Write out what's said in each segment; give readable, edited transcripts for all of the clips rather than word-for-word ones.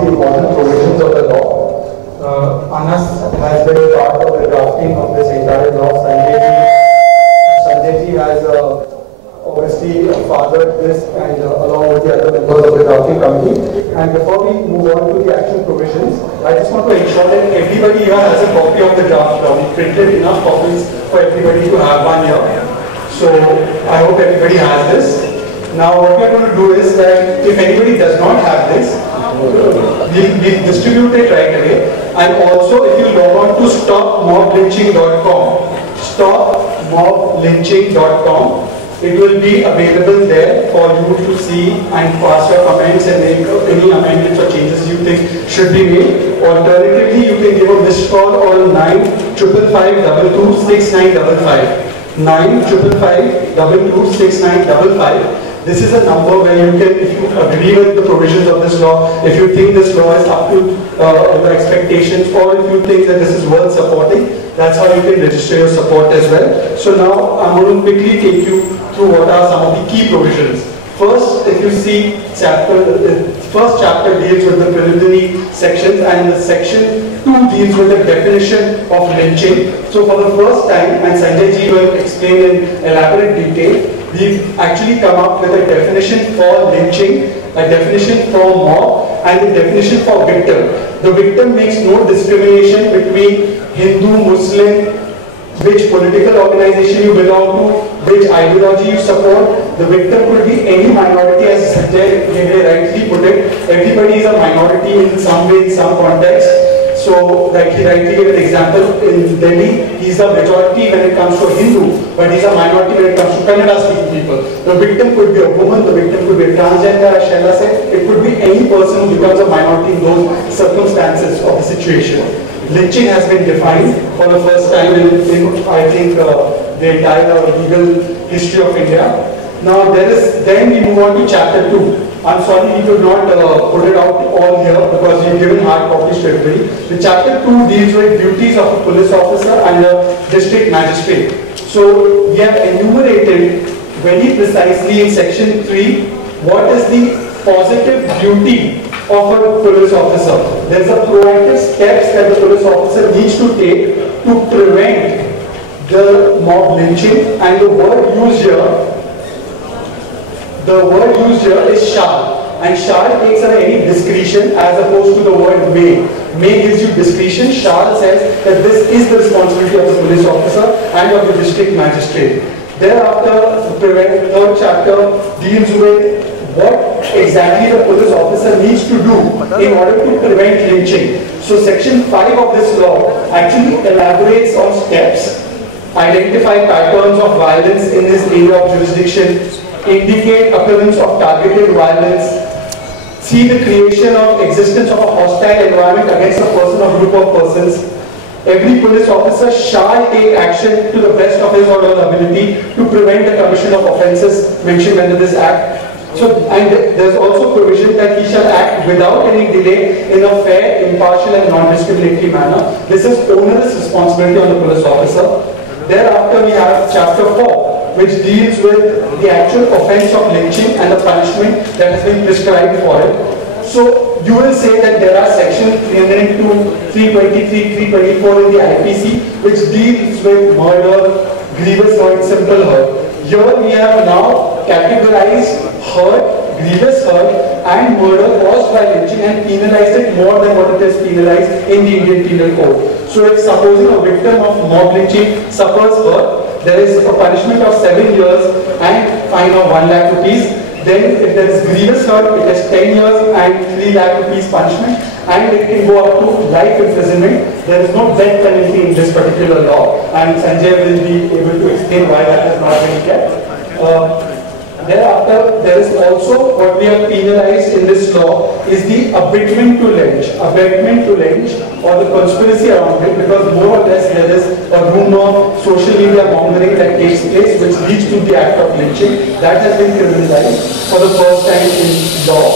of the important provisions of the law. Anas has been part of the drafting of this entire law. Sanjay ji has obviously fathered this and along with the other members of the drafting committee. And before we move on to the action provisions, I just want to ensure that everybody here has a copy of the draft law. We printed enough copies for everybody to have one here. So I hope everybody has this. Now what we are going to do is that if anybody does not have this, we'll distribute it right away. And also if you log on to stopmoblynching.com, stopmoblynching.com, it will be available there for you to see and pass your comments and make any amendments or changes you think should be made. Alternatively, you can give a missed call on 955526955. 955526955. This is a number where you can, if you agree with the provisions of this law, if you think this law is up to your expectations, or if you think that this is worth supporting, that's how you can register your support as well. So now I'm going to quickly take you through what are some of the key provisions. First, if you see the first chapter deals with the preliminary sections, and the section 2 deals with the definition of lynching. So for the first time, and Sanjay ji will explain in elaborate detail, we've actually come up with a definition for lynching, a definition for mob, and a definition for victim. The victim makes no discrimination between Hindu, Muslim, which political organization you belong to, which ideology you support. The victim could be any minority, as Sanjay rightly put it. Everybody is a minority in some way, in some context. So, like he rightly gave an example, in Delhi, he's a majority when it comes to Hindu, but he's a minority when it comes to Kannada-speaking people. The victim could be a woman, the victim could be a transgender, as Shaila said. It could be any person who becomes a minority in those circumstances of the situation. Lynching has been defined for the first time in I think, the entire legal history of India. Now, then we move on to chapter 2. I'm sorry we could not put it out all here because we've given hard copies to everybody. The chapter 2 deals with duties of a police officer and a district magistrate. So we have enumerated very precisely in section 3 what is the positive duty of a police officer. There's a proactive steps that the police officer needs to take to prevent the mob lynching, and the word used here is shall, and shall takes away any discretion as opposed to the word may. May gives you discretion, shall says that this is the responsibility of the police officer and of the district magistrate. Thereafter, the third chapter deals with what exactly the police officer needs to do in order to prevent lynching. So section 5 of this law actually elaborates on steps, identify patterns of violence in this area of jurisdiction, indicate occurrence of targeted violence, see the creation of existence of a hostile environment against a person or group of persons. Every police officer shall take action to the best of his or her ability to prevent the commission of offences mentioned under this act. So, and there's also provision that he shall act without any delay in a fair, impartial and non-discriminatory manner. This is onerous responsibility on the police officer. Thereafter we have chapter 4, which deals with the actual offence of lynching and the punishment that has been prescribed for it. So you will say that there are sections 302, 323, 324 in the IPC which deals with murder, grievous hurt, simple hurt. Here we have now categorized hurt, grievous hurt and murder caused by lynching and penalized it more than what it is penalized in the Indian Penal Code. So if supposing a victim of mob lynching suffers hurt, there is a punishment of 7 years and fine of 1 lakh rupees. Then if there is grievous hurt, it is 10 years and 3 lakh rupees punishment, and it can go up to life imprisonment. There is no death penalty in this particular law, and Sanjay will be able to explain why that has not been kept. Thereafter, there is also what we have penalized in this law is the abetment to lynch. Abetment to lynch, or the conspiracy around it, because more or less there is a rumor, social media mongering that takes place which leads to the act of lynching. That has been criminalized for the first time in law.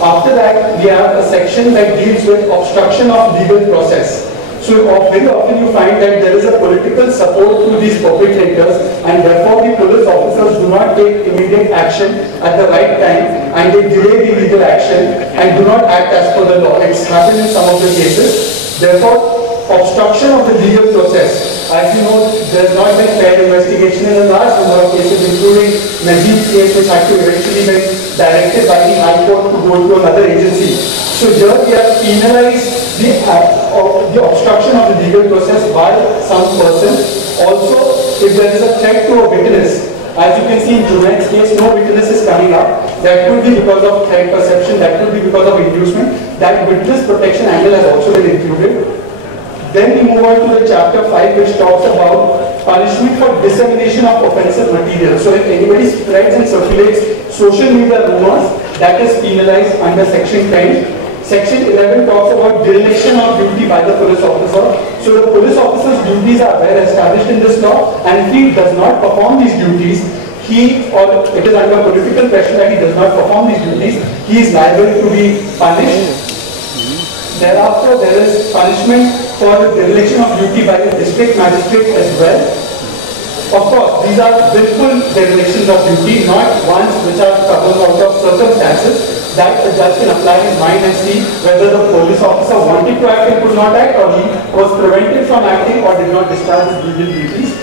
After that, we have a section that deals with obstruction of legal process. So So very often you find that there is a political support to these perpetrators, and therefore the police officers do not take immediate action at the right time, and they delay the legal action and do not act as per the law. It's happened in some of the cases. Therefore, obstruction of the legal process. As you know, there has not been fair investigation in a large number of cases, including Najib's case, which had to eventually be directed by the High Court to go to another agency. So here we have penalized the obstruction of the legal process by some person. Also, if there is a threat to a witness, as you can see in Junaid's case, no witness is coming up. That could be because of threat perception, that could be because of inducement. That witness protection angle has also been included. Then we move on to the chapter 5, which talks about punishment for dissemination of offensive material. So if anybody spreads and circulates social media rumors, that is penalized under section 10. Section 11 talks about dereliction of duty by the police officer. So the police officer's duties are well established in this law, and if he does not perform these duties, he or it is under political pressure that he does not perform these duties, he is liable to be punished. Thereafter, there is punishment for the dereliction of duty by the district magistrate as well. Of course, these are willful derelictions of duty, not ones which are covered out of circumstances. That the judge can apply his mind and see whether the police officer wanted to act and could not act, or he was prevented from acting or did not discharge his legal duties.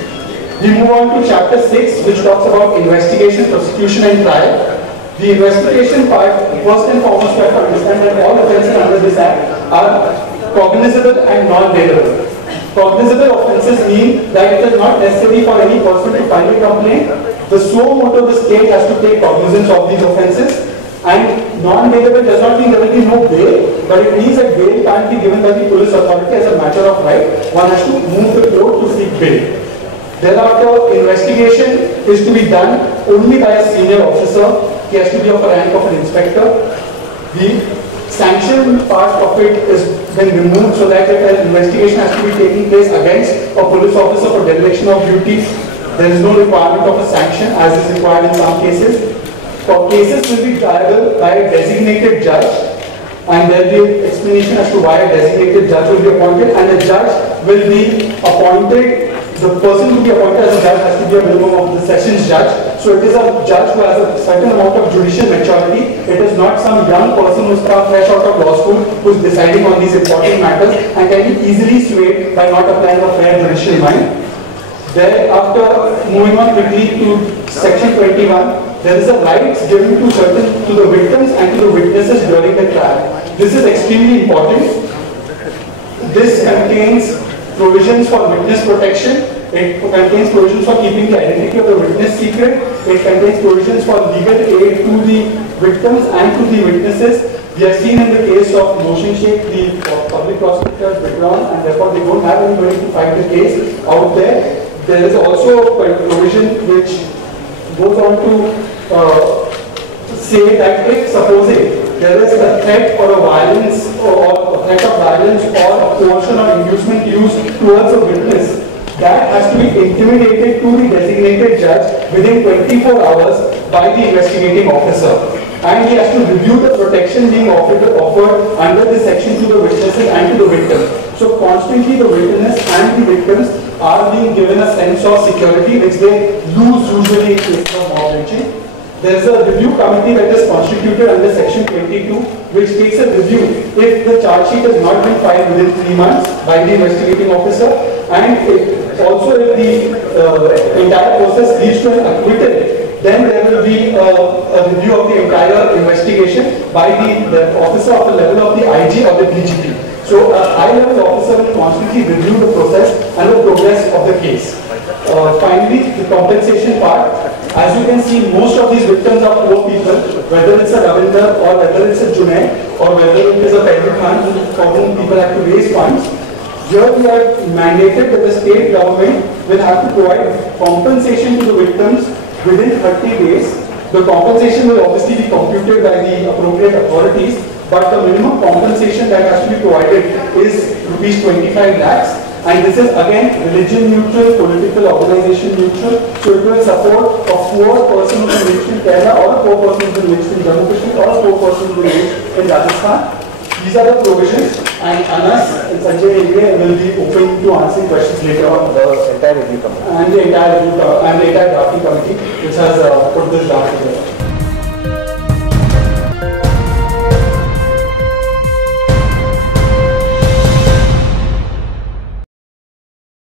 We move on to chapter 6, which talks about investigation, prosecution and trial. The investigation part, first and foremost, we have to understand that all offences under this Act are cognizable and non-bailable. Cognizable offences mean that it is not necessary for any person to file a complaint. The suo motu, the state has to take cognizance of these offences. And non-bailable does not mean there will be no bail, but it means that bail can't be given by the police authority as a matter of right. One has to move the court to seek bail. Thereafter, investigation is to be done only by a senior officer. He has to be of a rank of an inspector. The sanction part of it is then removed so that an investigation has to be taking place against a police officer for dereliction of duty. There is no requirement of a sanction as is required in some cases. For cases will be triable by a designated judge, and there will be explanation as to why a designated judge will be appointed, and the judge will be appointed. The person to be appointed as a judge has to be a minimum of the sessions judge. So it is a judge who has a certain amount of judicial maturity. It is not some young person who is fresh out of law school who is deciding on these important matters and can be easily swayed by not applying a fair judicial mind. Thereafter, moving on quickly to section 21, there is a rights given to the victims and to the witnesses during the trial. This is extremely important. This contains provisions for witness protection. It contains provisions for keeping the identity of the witness secret. It contains provisions for legal aid to the victims and to the witnesses. We have seen in the case of Motion Sheikh, the public prosecutors withdrawn, and therefore they don't have anybody to fight the case out there. There is also a provision which goes on to say that if supposing there is a threat or a violence or a threat of violence or coercion or inducement used towards a witness, that has to be intimidated to the designated judge within 24 hours by the investigating officer. And he has to review the protection being offered under this section to the witnesses and to the victim. So constantly the witness and the victims are being given a sense of security which they lose usually in cases of mob lynching. There is a review committee that is constituted under section 22 which takes a review if the charge sheet has not been filed within 3 months by the investigating officer, and also if the entire process leads to an acquittal, then there will be a review of the entire investigation by the officer of the level of the IG or the DGP. So a high-level officer will constantly review the process and the progress of the case. Finally, the compensation part. As you can see, most of these victims are poor people, whether it's a Ravinder or whether it's a Junaid or whether it is a Pedro Khan for whom people have to raise funds. Here we have mandated that the state government will have to provide compensation to the victims within 30 days. The compensation will obviously be computed by the appropriate authorities, but the minimum compensation that has to be provided is rupees 25 lakhs. And this is again religion neutral, political organization neutral, so it will support a poor person who is lynched in Kerala or a poor person who is lynched in Jammu Kashmir or a poor person who is lynched in Rajasthan. These are the provisions. And Anas and Sanjay will be open to answering questions later on. The entire review committee. And the entire drafting committee which has put this draft together.